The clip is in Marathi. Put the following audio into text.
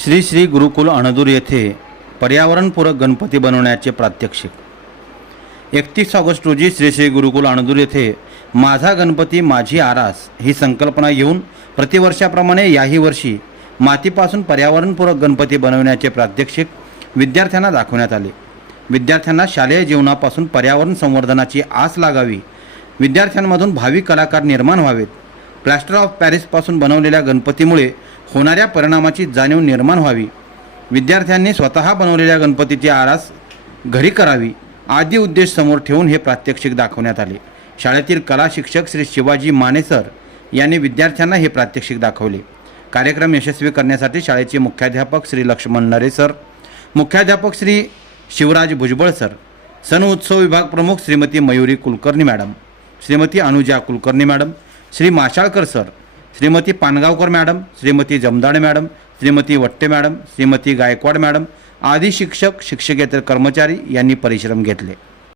श्री श्री गुरुकुल अणदूर येथे पर्यावरणपूरक गणपती बनवण्याचे प्रात्यक्षिक. एकतीस ऑगस्ट रोजी श्री श्री गुरुकुल अणदूर येथे माझा गणपती माझी आरास ही संकल्पना घेऊन प्रतिवर्षाप्रमाणे याही वर्षी मातीपासून पर्यावरणपूरक गणपती बनवण्याचे प्रात्यक्षिक विद्यार्थ्यांना दाखवण्यात आले. विद्यार्थ्यांना शालेय जीवनापासून पर्यावरण संवर्धनाची आस लागावी. विद्यार्थ्यांमधून भावी कलाकार निर्माण व्हावेत. प्लॅस्टर ऑफ पॅरिसपासून बनवलेल्या गणपतीमुळे होणाऱ्या परिणामाची जाणीव निर्माण व्हावी. विद्यार्थ्यांनी स्वतः बनवलेल्या गणपतीची आरास घरी करावी आदी उद्देश समोर ठेवून हे प्रात्यक्षिक दाखवण्यात आले. शाळेतील कला शिक्षक श्री शिवाजी माने सर यांनी विद्यार्थ्यांना हे प्रात्यक्षिक दाखवले. कार्यक्रम यशस्वी करण्यासाठी शाळेचे मुख्याध्यापक श्री लक्ष्मण नरे सर मुख्याध्यापक श्री शिवराज भुजबळ सर सण उत्सव विभाग प्रमुख Shrimati Mayuri Kulkarni madam Shrimati Anuja Kulkarni madam Shri Mashalkar sir Shrimati Pangaonkar madam Shrimati Jamdade madam Shrimati Watte madam Shrimati Gaikwad madam आदी शिक्षक शिक्षकेतर कर्मचारी यांनी परिश्रम घेतले.